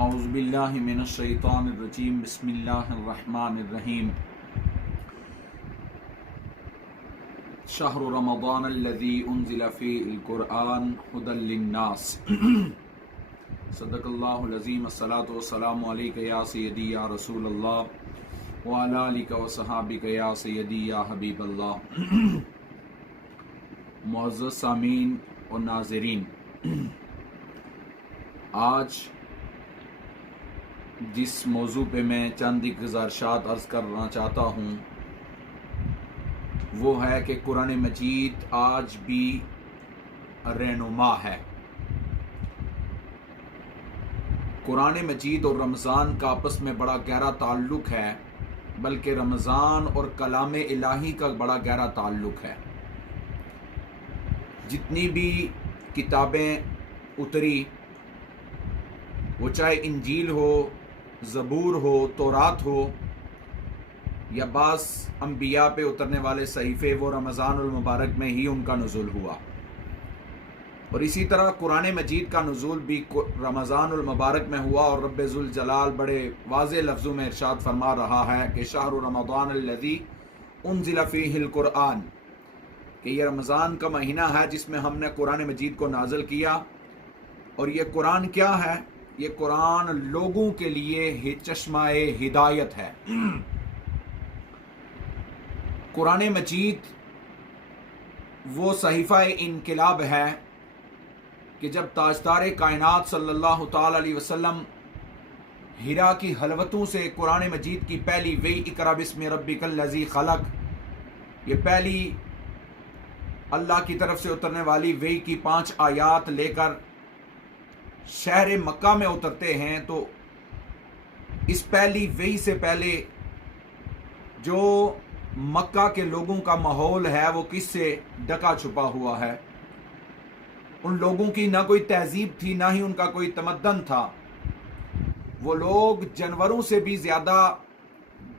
اعوذ باللہ من الشیطان الرجیم بسم اللہ الرحمن الرحیم شہر رمضان الذی انزل فیہ القرآن ھدی للناس صدق اللہ العظیم الصلاۃ والسلام علیک یا سیدی یا رسول اللہ وعلی آلک وصحابک یا سیدی یا حبیب اللہ۔ معزز سامعین اور ناظرین، آج جس موضوع پہ میں چند گزارشات عرض کرنا چاہتا ہوں وہ ہے کہ قرآن مجید آج بھی رہنما ہے۔ قرآن مجید اور رمضان کا آپس میں بڑا گہرا تعلق ہے، بلکہ رمضان اور کلام الہی کا بڑا گہرا تعلق ہے۔ جتنی بھی کتابیں اتری، وہ چاہے انجیل ہو، زبور ہو، تورات ہو، یا بعض انبیاء پہ اترنے والے صحیفے، وہ رمضان المبارک میں ہی ان کا نزول ہوا۔ اور اسی طرح قرآن مجید کا نزول بھی رمضان المبارک میں ہوا، اور رب ذوالجلال بڑے واضح لفظوں میں ارشاد فرما رہا ہے کہ شہر رمضان الذی انزل فیہ القرآن، کہ یہ رمضان کا مہینہ ہے جس میں ہم نے قرآن مجید کو نازل کیا۔ اور یہ قرآن کیا ہے؟ یہ قرآن لوگوں کے لیے چشمہ ہدایت ہے۔ قرآن مجید وہ صحیفہ انقلاب ہے کہ جب تاجدار کائنات صلی اللہ تعالی علیہ وسلم ہرا کی حلوتوں سے قرآن مجید کی پہلی وحی اقرأ بسم ربک الذی خلق، یہ پہلی اللہ کی طرف سے اترنے والی وحی کی 5 آیات لے کر شہر مکہ میں اترتے ہیں، تو اس پہلی وحی سے پہلے جو مکہ کے لوگوں کا ماحول ہے وہ کس سے ڈھکا چھپا ہوا ہے۔ ان لوگوں کی نہ کوئی تہذیب تھی، نہ ہی ان کا کوئی تمدن تھا۔ وہ لوگ جانوروں سے بھی زیادہ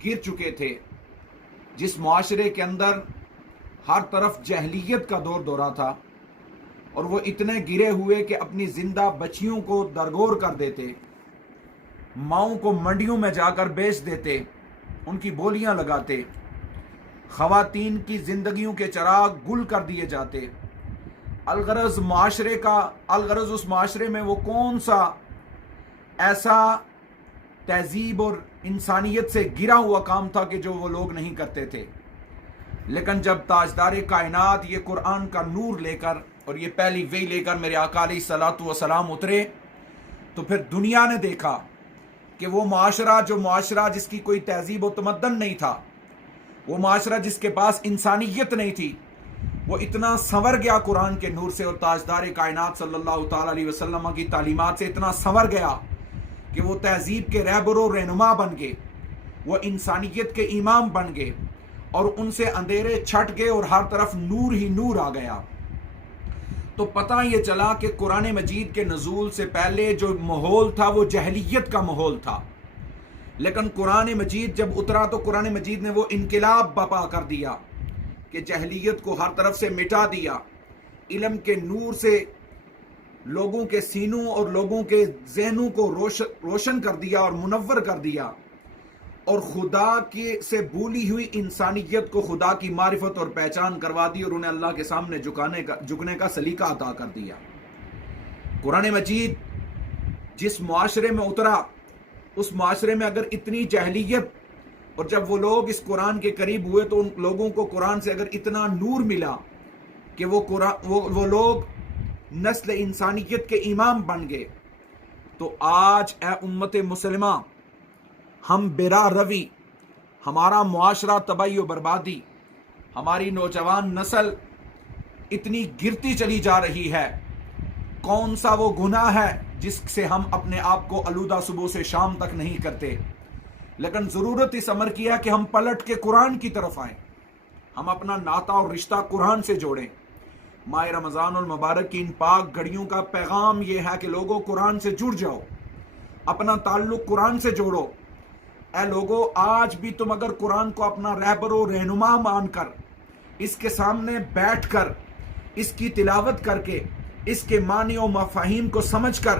گر چکے تھے، جس معاشرے کے اندر ہر طرف جہلیت کا دور دورہ تھا، اور وہ اتنے گرے ہوئے کہ اپنی زندہ بچیوں کو درگور کر دیتے، ماؤں کو منڈیوں میں جا کر بیچ دیتے، ان کی بولیاں لگاتے، خواتین کی زندگیوں کے چراغ گل کر دیے جاتے۔ الغرض اس معاشرے میں وہ کون سا ایسا تہذیب اور انسانیت سے گرا ہوا کام تھا کہ جو وہ لوگ نہیں کرتے تھے۔ لیکن جب تاجدار کائنات یہ قرآن کا نور لے کر اور یہ پہلی وحی لے کر میرے آقا علیہ الصلوۃ والسلام اترے، تو پھر دنیا نے دیکھا کہ وہ معاشرہ جس کی کوئی تہذیب و تمدن نہیں تھا، وہ معاشرہ جس کے پاس انسانیت نہیں تھی، وہ اتنا سنور گیا قرآن کے نور سے، اور تاجدار کائنات صلی اللہ تعالی علیہ وسلم کی تعلیمات سے اتنا سنور گیا کہ وہ تہذیب کے رہبر و رہنما بن گئے، وہ انسانیت کے امام بن گئے، اور ان سے اندھیرے چھٹ گئے اور ہر طرف نور ہی نور آ گیا۔ تو پتہ یہ چلا کہ قرآن مجید کے نزول سے پہلے جو ماحول تھا وہ جہلیت کا ماحول تھا، لیکن قرآن مجید جب اترا تو قرآن مجید نے وہ انقلاب برپا کر دیا کہ جہلیت کو ہر طرف سے مٹا دیا، علم کے نور سے لوگوں کے سینوں اور لوگوں کے ذہنوں کو روشن کر دیا اور منور کر دیا، اور خدا کے سے بھولی ہوئی انسانیت کو خدا کی معرفت اور پہچان کروا دی، اور انہیں اللہ کے سامنے جھکنے کا سلیقہ عطا کر دیا۔ قرآن مجید جس معاشرے میں اترا، اس معاشرے میں اگر اتنی جہلیت، اور جب وہ لوگ اس قرآن کے قریب ہوئے تو ان لوگوں کو قرآن سے اگر اتنا نور ملا کہ وہ لوگ نسل انسانیت کے امام بن گئے، تو آج اے امت مسلمہ، ہم برا روی، ہمارا معاشرہ تباہی و بربادی، ہماری نوجوان نسل اتنی گرتی چلی جا رہی ہے۔ کون سا وہ گناہ ہے جس سے ہم اپنے آپ کو آلودہ صبح سے شام تک نہیں کرتے؟ لیکن ضرورت اس امر کی ہے کہ ہم پلٹ کے قرآن کی طرف آئیں، ہم اپنا ناطہ اور رشتہ قرآن سے جوڑیں۔ ماہ رمضان المبارک کی ان پاک گھڑیوں کا پیغام یہ ہے کہ لوگوں قرآن سے جڑ جاؤ، اپنا تعلق قرآن سے جوڑو۔ اے لوگو، آج بھی تم اگر قرآن کو اپنا رہبر و رہنما مان کر، اس کے سامنے بیٹھ کر، اس کی تلاوت کر کے، اس کے معنی و مفاہیم کو سمجھ کر